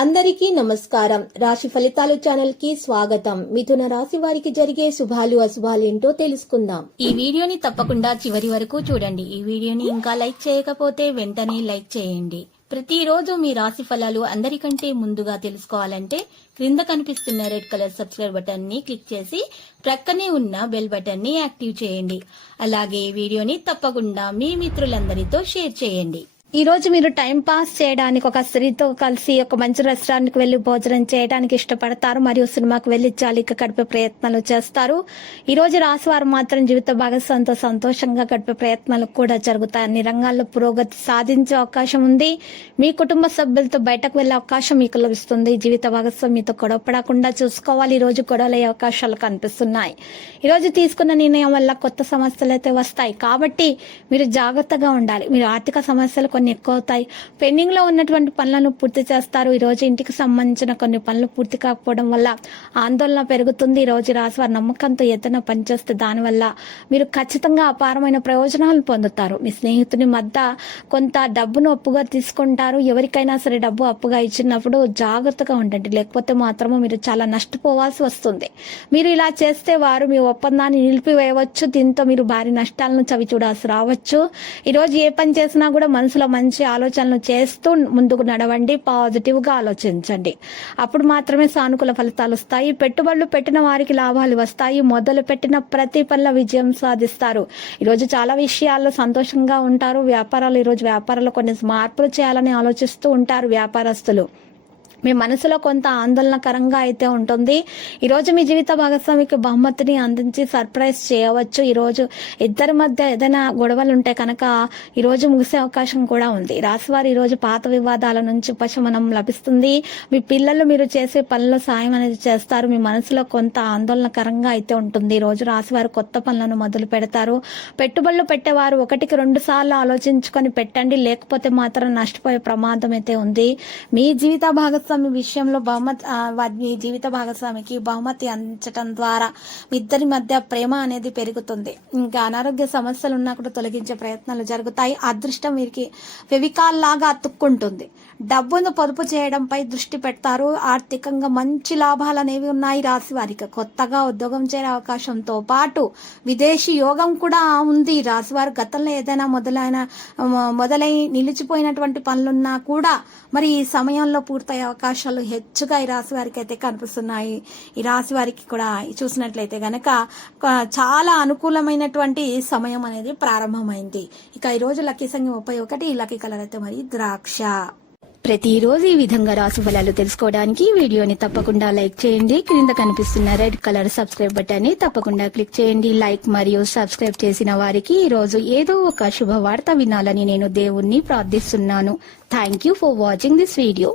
అందరికీ నమస్కారం. రాశి ఫలితాలు ఛానల్ కి స్వాగతం. మిథున రాశి వారికి జరిగే శుభాలు అశుభాలు ఏంటో తెలుసుకుందాం. ఈ వీడియోని తప్పకుండా చివరి వరకు చూడండి. ఈ వీడియోని ఇంకా లైక్ చేయకపోతే వెంటనే లైక్ చేయండి. ప్రతిరోజు మీ రాశి ఫలాలు అందరికంటే ముందుగా తెలుసుకోవాలంటే క్రింద కనిపిస్తున్న రెడ్ కలర్ సబ్స్క్రైబ్ బటన్ ని క్లిక్ చేసి ప్రక్కనే ఉన్న బెల్ బటన్ ని యాక్టివ్ చేయండి. అలాగే ఈ వీడియోని తప్పకుండా మీ మిత్రులందరితో షేర్ చేయండి. ఈ రోజు మీరు టైం పాస్ చేయడానికి ఒక స్త్రీతో కలిసి ఒక మంచి రెస్టారెంట్ కి వెళ్లి భోజనం చేయడానికి ఇష్టపడతారు మరియు సినిమాకు వెళ్లి జాలీగా గడిపే ప్రయత్నాలు చేస్తారు. ఈ రోజు రాశివారు మాత్రం జీవిత భాగస్వామితో సంతోషంగా గడిపే ప్రయత్నాలు కూడా జరుగుతాయి. అన్ని రంగాల్లో పురోగతి సాధించే అవకాశం ఉంది. మీ కుటుంబ సభ్యులతో బయటకు వెళ్లే అవకాశం మీకు లభిస్తుంది. జీవిత భాగస్వామి మీతో గొడవపడకుండా చూసుకోవాలి. ఈ రోజు గొడవలయ్యే అవకాశాలు కనిపిస్తున్నాయి. ఈ రోజు తీసుకున్న నిర్ణయం వల్ల కొత్త సమస్యలు అయితే వస్తాయి కాబట్టి మీరు జాగ్రత్తగా ఉండాలి. మీరు ఆర్థిక సమస్యలు కొన్ని ఎక్కువ అవుతాయి. పెండింగ్ లో ఉన్నటువంటి పనులను పూర్తి చేస్తారు. ఈ రోజు ఇంటికి సంబంధించిన కొన్ని పనులు పూర్తి కాకపోవడం వల్ల ఆందోళన పెరుగుతుంది. ఈ రోజు రాశి వారి నమ్మకంతో ఏదైనా పనిచేస్తే దానివల్ల మీరు ఖచ్చితంగా అపారమైన ప్రయోజనాలు పొందుతారు. మీ స్నేహితుని మధ్య కొంత డబ్బును అప్పుగా తీసుకుంటారు. ఎవరికైనా సరే డబ్బు అప్పుగా ఇచ్చినప్పుడు జాగ్రత్తగా ఉండండి, లేకపోతే మాత్రము మీరు చాలా నష్టపోవాల్సి వస్తుంది. మీరు ఇలా చేస్తే వారు మీ ఒప్పందాన్ని నిలిపివేయవచ్చు. దీంతో మీరు భారీ నష్టాలను చవి చూడాల్సి రావచ్చు. ఈ రోజు ఏ పని చేసినా కూడా మనసులో మంచి ఆలోచనలు చేస్తూ ముందుకు నడవండి. పాజిటివ్ గా ఆలోచించండి. అప్పుడు మాత్రమే సానుకూల ఫలితాలు వస్తాయి. పెట్టుబడులు పెట్టిన వారికి లాభాలు వస్తాయి. మొదలు పెట్టిన ప్రతి పనిలో విజయం సాధిస్తారు. ఈరోజు చాలా విషయాల్లో సంతోషంగా ఉంటారు. వ్యాపారాలు ఈరోజు వ్యాపారాల్లో కొన్ని మార్పులు చేయాలని ఆలోచిస్తూ ఉంటారు వ్యాపారస్తులు. మీ మనసులో కొంత ఆందోళనకరంగా అయితే ఉంటుంది. ఈరోజు మీ జీవిత భాగస్వామికి బహుమతిని అందించి సర్ప్రైజ్ చేయవచ్చు. ఈరోజు ఇద్దరి మధ్య ఏదైనా గొడవలు ఉంటే కనుక ఈరోజు ముగిసే అవకాశం కూడా ఉంది. రాశివారు ఈరోజు పాత వివాదాల నుంచి ఉపశమనం లభిస్తుంది. మీ పిల్లలు మీరు చేసే పనుల్లో సాయం అనేది చేస్తారు. మీ మనసులో కొంత ఆందోళనకరంగా అయితే ఉంటుంది. ఈరోజు రాశివారు కొత్త పనులను మొదలు పెడతారు. పెట్టుబడులు పెట్టేవారు 1-2 సార్లు ఆలోచించుకొని పెట్టండి, లేకపోతే మాత్రం నష్టపోయే ప్రమాదం అయితే ఉంది. మీ జీవిత భాగస్వామి విషయంలో మీ జీవిత భాగస్వామికి బహుమతి అంచడం ద్వారా మీ ఇద్దరి మధ్య ప్రేమ అనేది పెరుగుతుంది. ఇంకా అనారోగ్య సమస్యలు ఉన్నా కూడా తొలగించే ప్రయత్నాలు జరుగుతాయి. అదృష్టం వీరికి ఫెవికాల్ లాగా అతుక్కుంటుంది. డబ్బును పొదుపు చేయడంపై దృష్టి పెడతారు. ఆర్థికంగా మంచి లాభాలు అనేవి ఉన్నాయి. రాశి వారికి కొత్తగా ఉద్యోగం చేరే అవకాశంతో పాటు విదేశీ యోగం కూడా ఉంది. రాశివారు గతంలో ఏదైనా మొదలై నిలిచిపోయినటువంటి పనులున్నా కూడా మరి ఈ సమయంలో పూర్తయ్యే అవకాశాలు హెచ్చుగా ఈ రాశి వారికి అయితే కనిపిస్తున్నాయి. ఈ రాశి వారికి కూడా చూసినట్లయితే గనక చాలా అనుకూలమైనటువంటి సమయం అనేది ప్రారంభమైంది. ఇక ఈ రోజు లక్కీ సంఖ్య 31, లక్కీ కలర్ అయితే మరి ద్రాక్ష. ప్రతిరోజు ఈ విధంగా రాశి ఫలాలు తెలుసుకోవడానికి వీడియోని తప్పకుండా లైక్ చేయండి. క్రింద కనిపిస్తున్న రెడ్ కలర్ సబ్స్క్రైబ్ బటన్ ని తప్పకుండా క్లిక్ చేయండి. లైక్ మరియు సబ్స్క్రైబ్ చేసిన వారికి ఈ రోజు ఏదో ఒక శుభవార్త వినాలని నేను దేవుణ్ణి ప్రార్థిస్తున్నాను. Thank you for watching this video.